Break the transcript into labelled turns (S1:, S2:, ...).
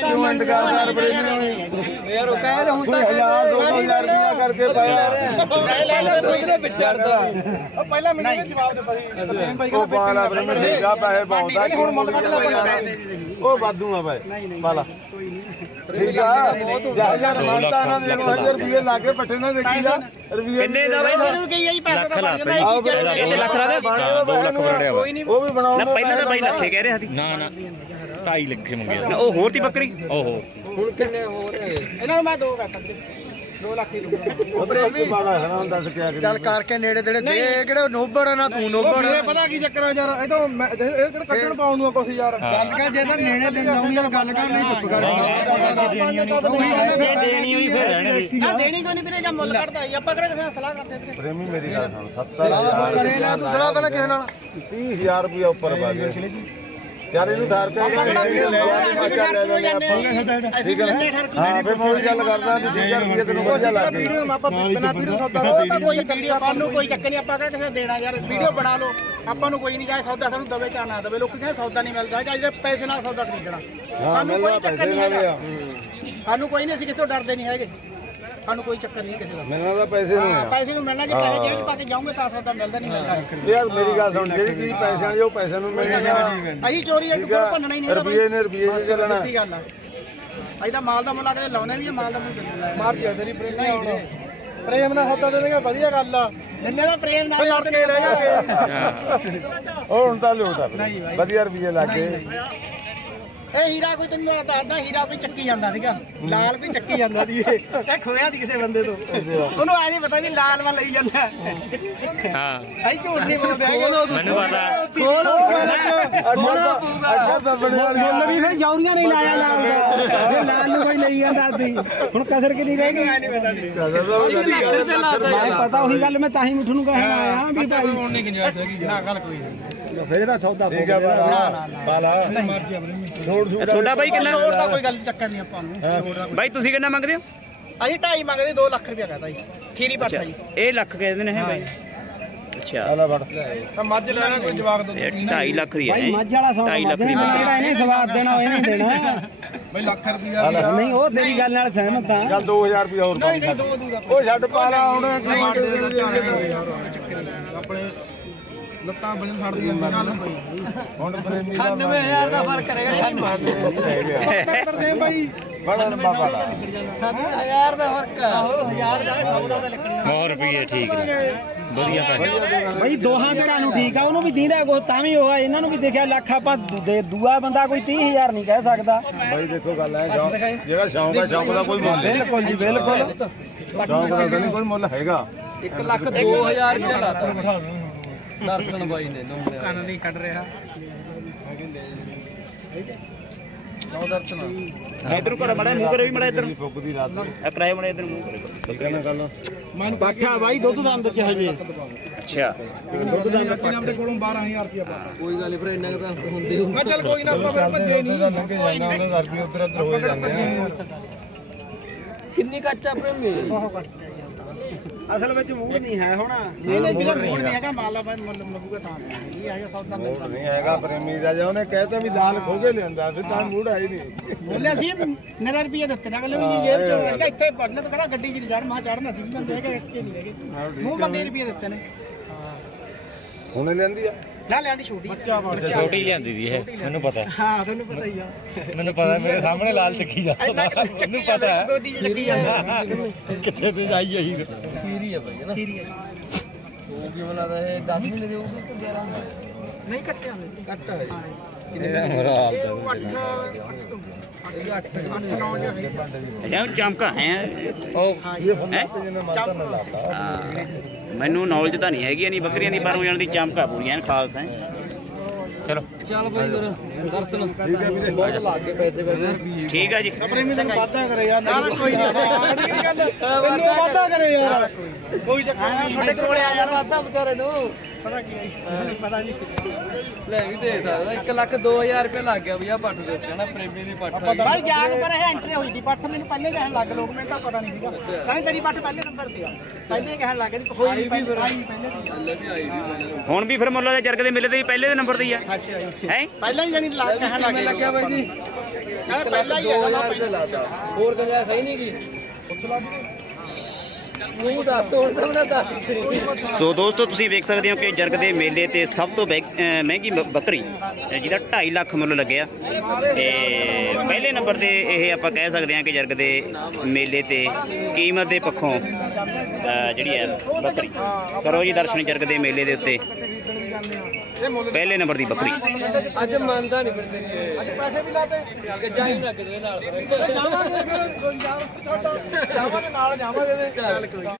S1: ਤੂੰ ਐਂਡ ਕਰ ਯਾਰ ਪ੍ਰੇਮੀ
S2: ਯਾਰ ਉਹ ਕਹਿ ਹੁਣ
S1: ਕੋਈ ਹਜ਼ਾਰ ਦੋ ਹਜ਼ਾਰ ਰੁਪਇਆ ਕਰਕੇ ਪਾਇਆ
S2: ਲੈ ਲੈ ਕੋਈ ਨਾ ਵਿਚਾਰਦਾ
S3: ਉਹ ਪਹਿਲਾਂ ਮੈਨੂੰ ਇਹ ਜਵਾਬ ਦਿੱਤਾ ਸੀ ਪ੍ਰੇਮ ਭਾਈ
S1: ਉਹ ਪਾਲਾ ਪ੍ਰੇਮੀ ਮੇਰਾ ਪੈਸੇ ਬਹੁਤ ਆ
S3: ਹੁਣ ਮੁੱਲ ਕੱਢ ਲੈ
S1: ਉਹ ਵਾਧੂ ਆ ਭਾਈ। ਪਾਲਾ ਠੀਕ ਆ। ਜਾ ਯਾਰ ਮੰਨਤਾ ਨਾ ਦੇ 1000 ਰੁਪਏ ਲਾ ਕੇ ਪੱਠੇ ਨਾ ਦੇਖੀ ਜਾ। ਰੁਪਏ
S4: ਕਿੰਨੇ ਦਾ ਬਾਈ
S3: ਸਾਨੂੰ ਕਹੀ ਆਈ ਪੈਸੇ ਤਾਂ ਬਣ ਜਾਂਦਾ
S1: ਆਓ
S3: ਇਹ ਚੀਜ਼ਾਂ
S4: ਕਿੰਨੇ ਲੱਖ ਦਾ
S1: ਦੋ ਲੱਖ ਵੜਿਆ
S3: ਕੋਈ ਨਹੀਂ
S1: ਉਹ ਵੀ ਬਣਾਉਣਾ
S4: ਪਹਿਲਾਂ ਤਾਂ ਬਾਈ ਲੱਖੇ ਕਹਿ ਰਿਹਾ ਸੀ। ਨਾ ਨਾ। 2.5 ਲੱਖੇ ਮੰਗਿਆ ਉਹ ਹੋਰ ਤੀ ਬੱਕਰੀ? ਓਹੋ
S2: ਹੁਣ ਕਿੰਨੇ ਹੋ ਰਹੇ
S3: ਇਹਨਾਂ ਨੂੰ ਮੈਂ ਦੋ ਕਰਤਾ। 2 ਲੱਖ ਹੀ ਦੂੰਗਾ
S1: ਨਾ
S5: ਚੱਲ ਕਰਕੇ ਨੇੜੇ ਤੇੜੇ ਦੇ ਕਿਹੜੇ ਨੋਬੜ ਨਾ ਤੂੰ ਨੋਬੜ।
S3: ਪਤਾ ਕੀ ਚੱਕਰ ਆ ਯਾਰ ਇਹ ਤਾਂ ਮੈਂ- ਇਹ ਇਹ ਕਿਹੜਾ ਕੱਟਣ ਪਾਉਣ ਨੂੰ ਆ ਕੁਛ ਯਾਰ।
S5: ਗੱਲ ਕਰ ਜੇ ਤਾਂ ਨੇੜੇ ਦੇ ਲਾਉਣੀ ਆ ਗੱਲ ਕਰ ਨਹੀਂ ਚੁੱਪ ਕਰ।
S4: ਦੇਣੀ ਹੋਈ ਫਿਰ ਰਹਿਣੇ ਦੀ।
S3: ਨਾ ਦੇਣੀ ਕੋਈ ਨਹੀਂ ਵੀਰੇ ਜਾਂ ਮੁੱਲ ਕੱਢਦਾ ਆਪਾਂ ਕਿਹੜਾ ਕਿਸੇ ਨਾਲ ਸਲਾਹ ਕਰਦੇ ਵੀਰੇ
S1: ਪ੍ਰੇਮੀ ਮੇਰੀ ਗੱਲ ਸੁਣ 70000
S5: ਕਰੇ ਨਾ ਤੂੰ ਸਲਾਹ ਪਹਿਲਾਂ ਕਿਸੇ ਨਾਲ।
S1: 30000 ਰੁਪਏ ਉੱਪਰ ਪਾ ਗਏ ਯਾਰ ਇਹਨੂੰ ਧਾਰ ਕੇ
S3: ਅਸੀਂ ਵੀ ਲੰਡੇ ਠਰ
S1: ਹਾਂ। ਫਿਰ ਮੈਂ ਉਹੀ ਗੱਲ ਕਰਦਾ ਵੀ 3000 ਰੁਪਏ ਤੈਨੂੰ ਵਧੀਆ ਲੱਗ ਗਈ
S3: ਵੀਡੀਓ ਆਪਾਂ ਬਿਨਾ ਵੀਡੀਓ ਸੌਦਾ ਉਹ ਤਾਂ ਕੋਈ ਵੀਡੀਓ ਆਪਾਂ ਨੂੰ ਕੋਈ ਚੱਕਰ ਨਹੀਂ ਆਪਾਂ ਕਿਹੜਾ ਕਿਸੇ ਨੂੰ ਦੇਣਾ ਯਾਰ ਵੀਡੀਓ ਬਣਾ ਲਓ। ਆਪਾਂ ਨੂੰ ਕੋਈ ਨਹੀਂ ਚਾਹੇ ਸੌਦਾ ਸਾਨੂੰ ਦਵੇ ਚਾਹ ਨਾ ਦਵੇ ਲੋਕੀ ਕਹਿੰਦੇ ਸੌਦਾ ਨਹੀਂ ਮਿਲਦਾ ਚਾਹੇ ਪੈਸੇ ਨਾਲ ਸੌਦਾ ਖਰੀਦਣਾ। ਸਾਨੂੰ ਕੋਈ ਚੱਕਰ ਨਹੀਂ ਹੈਗਾ
S1: ਆ।
S3: ਸਾਨੂੰ ਕੋਈ ਨਹੀਂ ਅਸੀਂ ਕਿਸੇ ਤੋਂ ਡਰਦੇ ਨਹੀਂ ਹੈਗੇ। ਸਾਨੂੰ ਕੋਈ ਚੱਕਰ ਨਹੀਂ ਕਿਸੇ ਦਾ।
S1: ਮਿਲਣਾ ਤਾਂ ਪੈਸੇ ਨੂੰ
S3: ਹਾਂ
S1: ਆ।
S3: ਪੈਸੇ ਨੂੰ ਮਿਲਣਾ ਜੇ ਪੈਸੇ ਜੇਬ 'ਚ ਪਾ ਕੇ ਜਾਓਗੇ ਤਾਂ ਸੌਦਾ ਮਿਲਦਾ ਨਹੀਂ ਮਿਲਦਾ
S1: ਯਾਰ ਮੇਰੀ ਗੱਲ ਸੁਣ ਜਿਹੜੀ ਚੀਜ਼ ਪੈਸਿਆਂ ਦੀ ਉਹ ਪੈਸਿਆਂ ਨੂੰ ਮਿਲਣੀ ਆ।
S3: ਅਸੀਂ ਚੋਰੀ
S1: ਠੀਕ
S3: ਕੋਲ
S1: ਆ
S3: ਭੰਨਣਾ ਹੀ ਨਹੀਂ।
S1: ਰੁਪਏ ਨੇ ਰੁਪਏ ਨਹੀਂ ਚੱਲਣਾ।
S3: ਸਿੱਧੀ ਗੱਲ ਆ। ਅਸੀਂ ਤਾਂ ਮਾਲ ਦਾ ਮੁੱਲ ਆ ਕੇ ਲਾਉਨੇ ਵੀ ਆ ਮਾਲ ਦਾ ਮੁੱਲ ਦਿੰਦੇ ਮਾਰ ਦਿਆ ਤੇਰੀ ਪ੍ਰੇਮ ਨਹੀਂ ਆਉਣਾ। ਪ੍ਰੇਮ ਨਾਲ ਸੌਦਾ ਦੇ ਦੇਗਾ ਵਧੀਆ ਗੱਲ ਆ। ਦਿੰਦੇ ਦਾ ਪ੍ਰੇਮ ਨਾਲ ਯਾਰ ਕੇ ਰਹਿ ਜਾਗੇ
S1: ਉਹ ਹੁਣ ਤਾਂ ਲੋਟ ਆ। ਵਧੀਆ ਰੁਪਏ ਲੱਗ ਗਏ
S3: ਇਹ ਹੀਰਾ ਕੋਈ ਤੈਨੂੰ ਮੈਂ ਦੱਸਦਾ ਹੀਰਾ ਕੋਈ ਚੱਕੀ ਜਾਂਦਾ ਸੀਗਾ। ਲਾਲ ਕੋਈ ਚੱਕੀ ਜਾਂਦਾ ਸੀ ਇਹ। ਇਹ ਖੋਇਆ ਦੀ ਕਿਸੇ ਬੰਦੇ ਤੋਂ। ਉਹਨੂੰ ਐ ਨਹੀਂ ਪਤਾ ਵੀ ਲਾਲ ਵਾ ਲਈ ਜਾਂਦਾ।
S4: ਹਾਂ।
S3: ਅਸੀਂ ਝੂਠ ਨਹੀਂ ਬੋਲਦੇ
S4: ਮੈਨੂੰ ਪਤਾ।
S2: ਖੋਲ
S1: ਤਾਂ। ਬਣਿਆ
S5: ਵੀ ਫਿਰ ਜੌਰੀਆਂ ਨਹੀਂ ਲਾਇਆ ਲਾਲ ਲਾਲ ਨੂੰ ਕੋਈ ਲਈ ਜਾਂਦਾ ਸੀ। ਹੁਣ ਕਸਰ ਕਿੰਨੀ ਰਹਿ ਗਈ?
S3: ਨਹੀਂ ਪਤਾ
S2: ਲਾਤਾ
S5: ਮੈਂ ਪਤਾ ਉਹੀ ਗੱਲ ਮੈਂ ਤਾਂ ਹੀ ਮਿੱਠੂ ਨੂੰ ਕਹਿਣ ਆਇਆ ਵੀ ਭਾਈ।
S2: ਹੁਣ ਨਹੀਂ ਗੁੰਜਾਇਸ਼ ਹੈਗੀ
S3: ਨਾ ਗੱਲ ਕੋਈ ਨਹੀਂ।
S5: ਫਿਰ ਇਹਦਾ ਸੌਦਾ
S1: ਠੀਕ ਆ ਬਾਲਾ। ਬਾਲਾ। ਛੋੜ ਛੂੜ
S4: ਤੁਹਾਡਾ ਬਾਈ ਕਿੰਨਾ?
S3: ਛੋੜ ਦਾ ਕੋਈ ਗੱਲ ਚੱਕਰ ਨਹੀਂ ਆਪਾਂ ਨੂੰ। ਦਾ
S4: ਬਾਈ ਤੁਸੀਂ ਕਿੰਨਾ ਮੰਗਦੇ ਹੋ?
S3: ਅਸੀਂ 2.5 ਮੰਗਦੇ 2 ਲੱਖ ਰੁਪਇਆ ਕਹਤਾ ਜੀ। ਖੀਰੀ ਪੱਠਾ ਜੀ।
S4: ਇਹ ਲੱਖ ਕਹਿੰਦੇ ਨੇ ਹੈ ਬਾਈ। ਅੱਛਾ।
S1: ਆਲਾ ਵੜ
S3: ਤਾਂ ਮੱਝ ਲੈਣਾ ਕੋਈ ਜਵਾਬ ਦੇ
S4: ਇਹ 2.5 ਲੱਖ ਦੀ ਹੈ
S5: ਭਾਈ ਮੱਝ ਵਾਲਾ ਸੌਦਾ
S4: ਢਾਈ
S5: ਮੱਝ
S4: ਲੱਖ
S5: ਨੇ
S4: ਦੀ
S5: ਦੇਣਾ ਜਿਹੜਾ ਇਹਨੇ ਸਵਾਦ ਦੇਣਾ ਉਹ ਇਹਨੇ ਦੇਣਾ।
S3: ਬਈ ਲੱਖ ਰੁਪਇਆ
S5: ਨਹੀਂ ਉਹ ਤੇਰੀ ਗੱਲ ਨਾਲ ਸਹਿਮਤ ਆ
S1: ਚੱਲ 2000 ਰੁਪਏ ਹੋਰ ਪਾ
S3: ਨਹੀਂ ਨਹੀਂ ਦੋ ਦੂ ਦਾ
S1: ਉਹ ਛੱਡ ਪਾਲਾ ਹੁਣ
S3: ਆਪਣੇ ਲੱਤਾਂ ਵਜਨ ਛੱਡਦੀਆਂ ਗੱਲ
S1: ਹੁਣ ਪ੍ਰੇਮੀ ਦਾ
S2: 99000 ਦਾ ਫ਼ਰਕ
S1: ਗਿਆ
S3: ਟੱਕਰ ਦੇ ਬਾਈ।
S1: ਬੜਾ ਲੰਬਾ ਬਾਲਾ
S2: 1000 ਦਾ ਫ਼ਰਕ ਆ। 1000 ਦਾ ਸੌਦਾ ਤਾਂ ਲੱਗਣੀ
S4: ਹੋਰ ਰੁਪਏ ਠੀਕ ਨੇ। ਵਧੀਆ ਪੈਸੇ
S5: ਭਾਈ ਦੋਹਾਂ ਘਰਾਂ ਨੂੰ ਠੀਕ ਆ ਉਹਨੂੰ ਵੀ ਦੀਂਦਾ ਕੋ ਤਾਂ ਵੀ ਹੋਆ ਇਹਨਾਂ ਨੂੰ ਵੀ ਦੇਖਿਆ ਲੱਖ ਆਪਾਂ ਦੂ- ਦੇ ਦੂਆ ਬੰਦਾ ਕੋਈ 30000 ਨਹੀਂ ਕਹਿ ਸਕਦਾ।
S1: ਬਾਈ ਦੇਖੋ ਗੱਲ ਹੈ ਜਿਹੜਾ ਸ਼ੌਂਕ ਹੈ ਸ਼ੌਂਕ ਦਾ ਕੋਈ ਮੁੱਲ ਨਹੀਂ।
S5: ਬਿਲਕੁਲ ਜੀ ਬਿਲਕੁਲ।
S1: ਸ਼ੌਂਕ ਦਾ ਕੋਈ ਮੁੱਲ ਹੈਗਾ।
S2: 1 ਲੱਖ 2000 ਰੁਪਏ ਲਾਤਾ। ਦਰਸ਼ਨ ਬਾਈ ਨੇ ਨੰਬਰ ਕੰਨ ਨਹੀਂ ਕੱਢ ਰਿਹਾ। ਨੌ ਦਰਸ਼ਨ।
S4: ਇਧਰ ਕਰ ਮੜਾ ਮੂੰਹ ਕਰੇ ਵੀ ਮੜਾ ਇਧਰ।
S1: ਫੁੱਕ ਦੀ ਰਾਤ
S4: ਇਹ ਕਰਾਏ ਮੜਾ ਇਧਰ ਮੂੰਹ ਕਰੇ।
S1: ਠੀਕ ਹੈ ਨਾ ਗੱਲ
S5: ਬਾਠਾ ਬਾਈ ਦੁੱਧ ਦੰਦ ਚ ਹਜੇ।
S4: ਅੱਛਾ।
S3: ਨਾਮ ਦੇ ਕੋਲੋਂ 12000 ਰੁਪਇਆ ਪਾ
S2: ਕੋਈ ਗੱਲ ਨਹੀਂ ਫਿਰ ਇੰਨਾ ਤਾਂ ਹੁੰਦੇ ਹੀ
S3: ਮੈਂ ਚੱਲ ਕੋਈ ਨਾ ਆਪਾਂ ਫਿਰ ਭੱਜੇ ਨਹੀਂ।
S1: ਲੰਘੇ ਜਾਂਦਾ ਉਹਦਾ ਘਰ ਵੀ ਉਧਰ ਉਧਰ ਹੋ ਜਾਂਦੇ ਆ
S2: ਕਿੰਨੀ ਕੱਚਾ ਪ੍ਰੇਮੀ
S5: ਅਸਲ ਵਿੱਚ ਮੂਡ ਨਹੀਂ ਹੈ ਹੁਣ।
S3: ਨਹੀਂ ਨਹੀਂ ਵੀਰੇ ਮੂਡ ਨਹੀਂ ਹੈਗਾ ਮਾਲਾ ਲੱਗੂਗਾ ਤਾਂ ਇਹ ਆਇਆ ਸੌਦਾ
S1: ਮੂਡ ਨਹੀਂ ਹੈਗਾ ਪ੍ਰੇਮੀ ਦਾ ਜੇ ਉਹਨੇ ਕਹਿਤਾ ਵੀ ਲਾਲ ਖੋਗੇ ਲਿਆਂਦਾ ਫਿਰ ਤਾਂ ਮੂਡ ਹੈ ਹੀ ਨਹੀਂ।
S3: ਬੋਲਿਆ ਸੀ ਨਰਾ ਰੁਪਏ ਦਿੱਤੇ ਨਾ ਅਗਲੇ ਨੂੰ ਜੇਬ ਚੋਂ ਅਜਾ ਇੱਥੇ ਪੜਨੇ ਤਾਂ ਕਰਾ ਗੱਡੀ 'ਚ ਜਾਣ ਮਾ ਚੜਨਾ ਸੀ ਬੰਦੇ ਹੈਗੇ ਇੱਕੇ ਨਹੀਂ ਹੈਗੇ। ਮੂੰਹ ਬੰਦੇ ਰੁਪਏ ਦਿੱਤੇ ਨੇ।
S1: ਹੁਣੇ ਲੈਂਦੀ ਆ।
S3: ਨਾ ਲਿਆਂਦੀ ਛੋਟੀ। ਬੱਚਾ
S4: ਛੋਟੀ ਲਿਆਂਦੀ ਦੀ ਇਹ ਮੈਨੂੰ ਪਤਾ।
S3: ਹਾਂ ਤੁਹਾਨੂੰ ਪਤਾ ਹੀ ਆ।
S4: ਮੈਨੂੰ ਪਤਾ ਮੇਰੇ ਸਾਹਮਣੇ ਲਾਲ ਚੱਕੀ ਜਾ
S3: ਇੰਨਾ ਕੁ ਚੱਕੀ ਪਤਾ ਹੈ। ਗੋਦੀ ਚੱਕੀ ਜਾਂਦਾ
S4: ਕਿੱਥੇ ਤੇ ਜਾਈ ਆਈ
S2: ਖੀਰੀ ਆ ਬਾਈ ਹੈ ਨਾ?
S3: ਖੀਰੀ ਹੈ
S2: ਉਹ ਕੀ ਬਣਾਦਾ ਇਹ? 10 ਮਹੀਨੇ ਦੇ ਹੋਊਗੀ ਕਿ 11
S3: ਨਹੀਂ ਕੱਟਿਆ ਹੋਇਆ।
S2: ਕੱਟ ਹੈ।
S4: ਇਹਦਾ ਮੇਰਾ ਹਾਲ
S3: ਇਹ ਉਹ 8
S2: ਇਹ 8
S3: 8 9 ਜਿਹਾ ਹੈ।
S4: ਇਹ ਚਮਕਾ ਹੈ? ਮੈਨੂੰ ਨੌਲੇਜ ਤਾਂ ਨਹੀਂ ਹੈਗੀ ਨਹੀਂ ਬੱਕਰੀਆਂ ਦੀ ਬਾਹਰੋਂ ਜਾਣ ਦੀ ਚਮਕਾ ਪੂਰੀਆਂ ਐਨ ਖਾਲਸਾ ਹੈ। ਚਲੋ।
S2: ਚੱਲ ਬਾਈ ਫਿਰ ਦਰਸ਼ਨ।
S1: ਠੀਕ ਹੈ ਵੀਰੇ।
S2: ਬਹੁਤ ਲੱਗ ਗਏ ਪੈਸੇ ਪੈਸੇ
S4: ਠੀਕ ਆ ਜੀ।
S3: ਪ੍ਰੇਮੀ ਨੂੰ ਵਾਦਾ ਕਰੇ ਯਾਰ। ਨਾ ਕੋਈ ਨਹੀਂ ਗੱਲ ਤੈਨੂੰ ਵਾਦਾ ਕਰੇ। ਯਾਰ। ਕੋਈ ਚੱਕਰ ਨਹੀਂ।
S2: ਸਾਡੇ ਕੋਲੇ ਆ ਜਾਣਾ ਵਾਦਾ ਵਿਚਾਰੇ ਨੂੰ।
S3: ਪਤਾ ਕੀ ਹੈ ਪਤਾ ਨਹੀਂ।
S2: ਲੈ ਵੀ ਦੇ ਸਕਦਾ 1 ਲੱਖ 2000 ਰੁਪਏ ਲੱਗ ਗਿਆ ਵੀ ਆ ਪੱਟ ਦੇ ਨਾ ਪ੍ਰੇਮੀ ਦੀ ਪੱਟ ਆ ਗਈ।
S3: ਭਾਈ ਜਾਣ ਪਰ ਇਹ ਐਂਟਰੀ ਹੋਈ ਦੀ ਪੱਠ ਮੈਨੂੰ ਪਹਿਲੇ ਕਹਿਣ ਲੱਗ ਲੋਕ ਮੈਨੂੰ ਤਾਂ ਪਤਾ ਨਹੀਂ ਸੀਗਾ। ਕਹਿੰਦੇ ਤੇਰੀ ਪੱਠ ਪਹਿਲੇ ਨੰਬਰ ਤੇ ਆ। ਪਹਿਲੇ ਕਹਿਣ ਲੱਗ ਗਏ ਹੋਈ ਨਹੀਂ ਪਹਿਲੇ ਆਈ ਪਹਿਲੇ ਦੀ
S2: ਵੀ ਆਈ ਵੀ
S4: ਹੁਣ ਵੀ ਫਿਰ ਮੁੱਲਾ ਦੇ ਚਰਕ ਦੇ ਮੇਲੇ ਤੇ ਵੀ ਪਹਿਲੇ ਦੇ ਨੰਬਰ ਤੇ ਹੀ ਆ।
S3: ਅੱਛਾ ਜੀ।
S4: ਹੈ?
S3: ਪਹਿਲਾਂ ਹੀ ਜਾਨੀ ਲੱਗ ਕਹਿਣ ਲੱਗ
S2: ਕਿਵੇਂ ਲੱਗਿਆ ਬਾਈ ਜੀ? 1 ਲੱਖ 2000 ਰੁਪਏ ਲਾਤਾ। ਹੋਰ ਕੰਜਾ ਸਹੀ ਨਹੀਂ ਗਈ ਮੂੰਹ ਦੱਸ ਹੁਣ ਤਾਂ ਮੈਂ ਦੱਸ
S4: ਸੋ ਦੋਸਤੋ, ਤੁਸੀਂ ਵੇਖ ਸਕਦੇ ਹੋ ਕਿ ਜਰਗ ਦੇ ਮੇਲੇ ਤੇ ਸਭ ਤੋਂ ਬਹਿ- ਅਹ ਮਹਿੰਗੀ ਬ- ਬੱਕਰੀ, ਅਹ ਜਿਹਦਾ 2.5 ਲੱਖ ਮੁੱਲ ਲੱਗਿਆ। ਤੇ ਪਹਿਲੇ ਨੰਬਰ ਤੇ ਇਹ ਆਪਾਂ ਕਹਿ ਸਕਦੇ ਹਾਂ ਕਿ ਜਰਗ ਦੇ ਮੇਲੇ ਤੇ ਕੀਮਤ ਦੇ ਪੱਖੋਂ, ਅਹ ਜਿਹੜੀ ਹੈ ਬੱਕਰੀ। ਕਰੋ ਜੀ ਦਰਸ਼ਨ ਜਰਗ ਦੇ ਮੇਲੇ ਦੇ ਉੱਤੇ। ਪਹਿਲੇ ਨੰਬਰ ਦੀ ਬੱਕਰੀ।
S2: ਅੱਜ ਮੰਨਦਾ ਨਹੀਂ ਫਿਰ ਤੇਰੀ ਇਹ।
S3: ਪੈਸੇ ਵੀ ਲਾਤੇ।
S2: ਕਿ ਜਾਈ ਨਾ ਕਿਤੇ ਨਾਲ ਫਿਰ।
S3: ਜਾਵਾਂਗੇ ਫਿਰ ਜਾਵਾਂਗੇ ਨਾਲ ਜਾਵਾਂਗੇ